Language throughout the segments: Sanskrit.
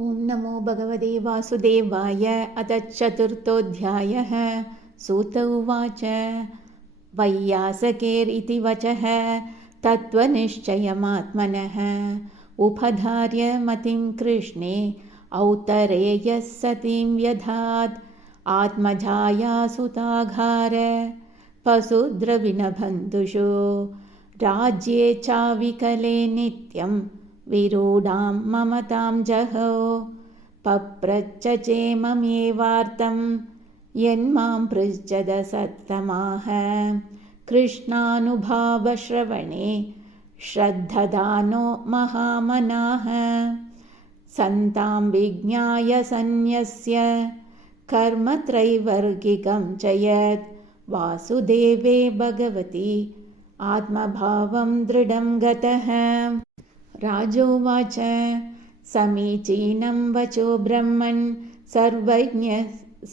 ॐ नमो भगवते वासुदेवाय। अथ चतुर्थोऽध्यायः। सूत उवाच वैयासकेरिति वचः तत्त्वनिश्चयमात्मनः उपधार्य मतिं कृष्णे औत्तरेयः सतीं व्यधात् आत्मजाया सुताघार पशुद्रविणबन्धुषु राज्ये चाविकले नित्यं विरूढां ममतां जहो पप्रच्चचेममेवार्तं यन्मां पृच्छद सत्तमाः कृष्णानुभावश्रवणे श्रद्धदानो महामनाः सन्तां विज्ञाय सन्न्यस्य कर्मत्रैवर्गिकं च यत् वासुदेवे भगवति आत्मभावं दृढं गतः। राजोवाच समीचीनं वचो ब्रह्मन्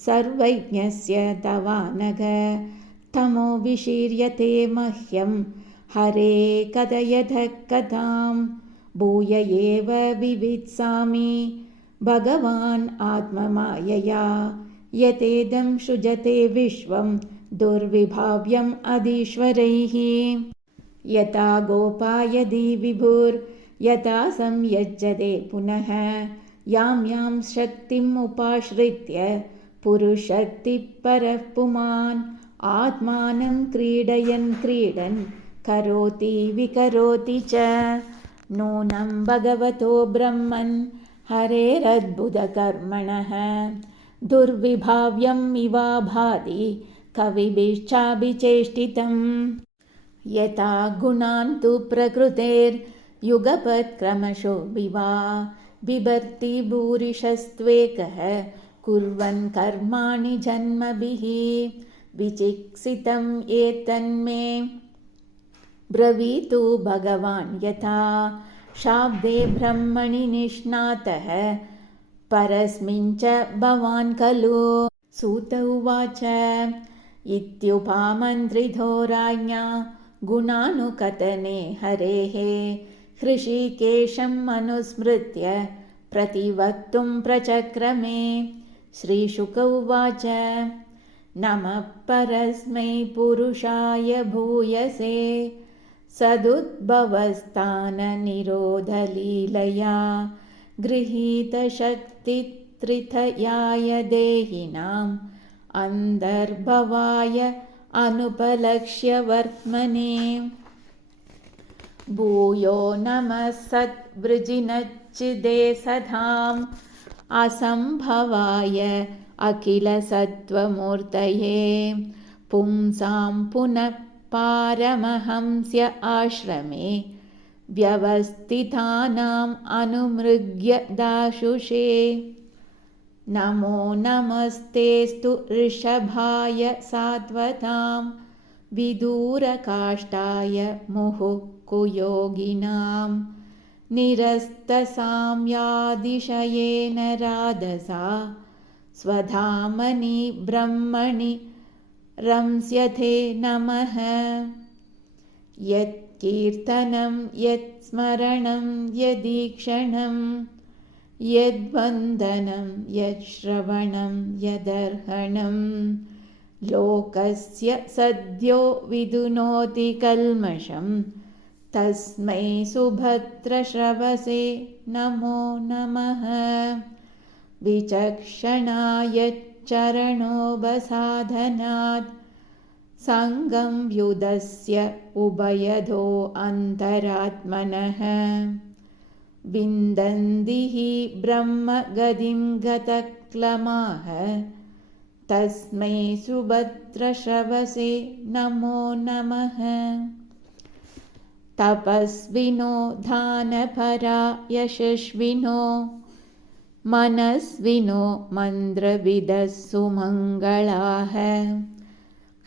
सर्वज्ञस्य तवानघ तमो विशीर्यते मह्यं हरे कथयतः कथां भूय एव विवित्सामि भगवान् आत्ममायया यतेदं सृजते विश्वं दुर्विभाव्यम् अधीश्वरैः यथा गोपा यदि विभुर्यथा संयज्यते पुनः यां यां शक्तिम् उपाश्रित्य पुरुषक्तिः परः पुमान् आत्मानं क्रीडयन् क्रीडन् करोति विकरोति च नूनं भगवतो ब्रह्मन् हरेरद्भुतकर्मणः दुर्विभाव्यम् इवा भाति कविभिश्चाभिचेष्टितम् यथा गुणान् तु प्रकृतेर्युगपत्क्रमशो बिभर्ति भूरिशस्त्वेकः कुर्वन् कर्माणि जन्मभिः विचिकित्सितम् एतन्मे ब्रवीतु भगवान् यथा शाब्दे ब्रह्मणि निष्णातः परस्मिन् च भवान् खलु। सूत उवाच इत्युपमन्त्रितो राज्ञा गुणानुकथने हरेः हृषीकेशम् अनुस्मृत्य प्रतिवक्तुं प्रचक्रमे। श्रीशुक उवाच नमः परस्मै पुरुषाय भूयसे सदुद्भवस्थाननिरोधलीलया गृहीतशक्तित्रितयाय देहिनाम् अन्तर्भवाय अनुपलक्ष्य वर्त्मने भूयो नमः सद्वृजिनच्चिदे सधाम् असम्भवाय अखिलसत्त्वमूर्तये पुंसां पुनः पारमहंस्य आश्रमे व्यवस्थितानाम् अनुमृग्य दाशुषे नमो नमस्तेस्तु ऋषभाय सात्वतां विदूरकाष्ठाय मुहुःकुयोगिनां निरस्तसाम्यादिशयेन राधसा स्वधामनि ब्रह्मणि रंस्यते नमः यत्कीर्तनं यत्स्मरणं यदीक्षणं यद्वन्दनं यश्रवणं यदर्हणं लोकस्य सद्यो विदुनोति कल्मषं तस्मै सुभद्रश्रवसे नमो नमः विचक्षणाय चरणोपसाधनात् सङ्गं युधस्य उभयधो अन्तरात्मनः विन्दन्ति हि ब्रह्मगतिं गतक्लमाः तस्मै सुभद्रश्रवसे नमो नमः तपस्विनो दानपरा यशस्विनो मनस्विनो मन्त्रविदः सुमङ्गलाः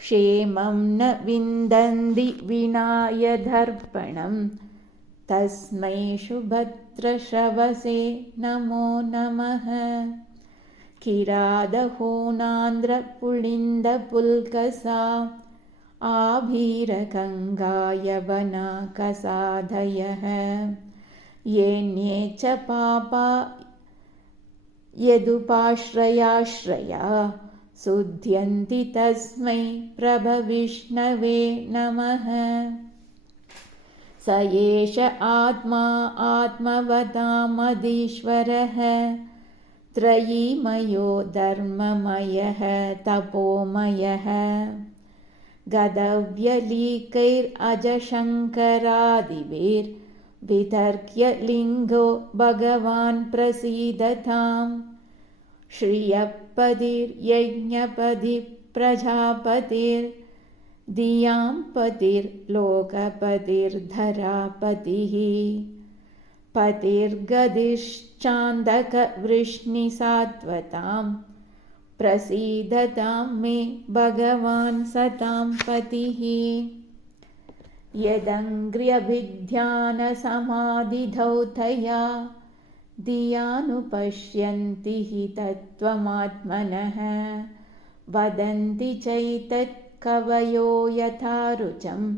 क्षेमं न विन्दन्ति विनायदर्पणं तस्मै सुभद्रश्रवसे नमो नमः किरातहूणान्द्रपुलिन्दपुल्कसा आभीरगङ्गायवनाकसाधयः येन्ये च पापा यदुपाश्रयाश्रया शुध्यन्ति तस्मै प्रभविष्णवे नमः। स एष आत्मा आत्मवतामधीश्वरः त्रयीमयो धर्ममयः तपोमयः गदव्यलीकैरजशङ्करादिभिर्वितर्क्य लिङ्गो भगवान् प्रसीदताम्। श्रियपतिर्यज्ञपतिः प्रजापतिर्धियांपतिर्लोकपतिर्धरापतिः पतिर्गदिश्चान्दकवृष्णिसात्वतां प्रसीदतां मे भगवान् सतां पतिः। यदङ्घ्र्यभिध्यानसमाधिधौ तया धियानुपश्यन्ति हि तत्त्वमात्मनः वदन्ति चैतत् कवयो यथा रुचं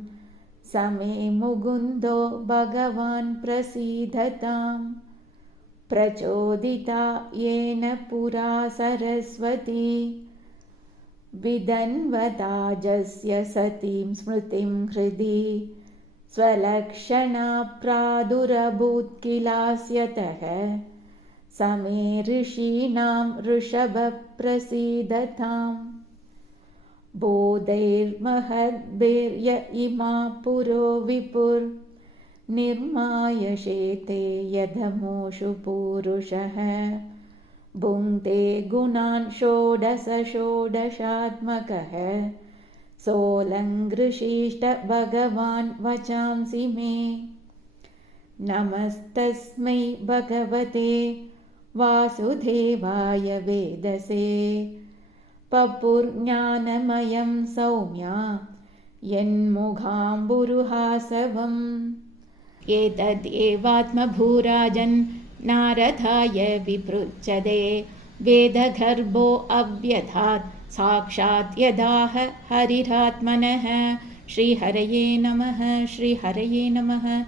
स मे मुकुन्दो भगवान् प्रसीदताम्। प्रचोदिता येन पुरा सरस्वती विदन्वदाजस्य सतीं स्मृतिं हृदि स्वलक्षणा प्रादुरभूत्किलास्यतः स मे ऋषीणां ऋषभप्रसीदताम्। बोधैर्महद्भिर्य इमा पुरो विपुर्निर्मायशेते यदमोषु पूरुषः भुङ्क्ते गुणान् षोडशात्मकः सोऽलङ्कृशिष्ट भगवान् वचांसि मे। नमस्तस्मै भगवते वासुदेवाय वेदसे पपुर्ज्ञानमयं सौम्या यन्मुखाम्बुरुहासवम्। एतदेवात्मभूराजन् नारदाय विपृच्छते वेदगर्भो अव्यधात् साक्षात् यदाह हरिरात्मनः। श्रीहरये नमः, श्रीहरये नमः,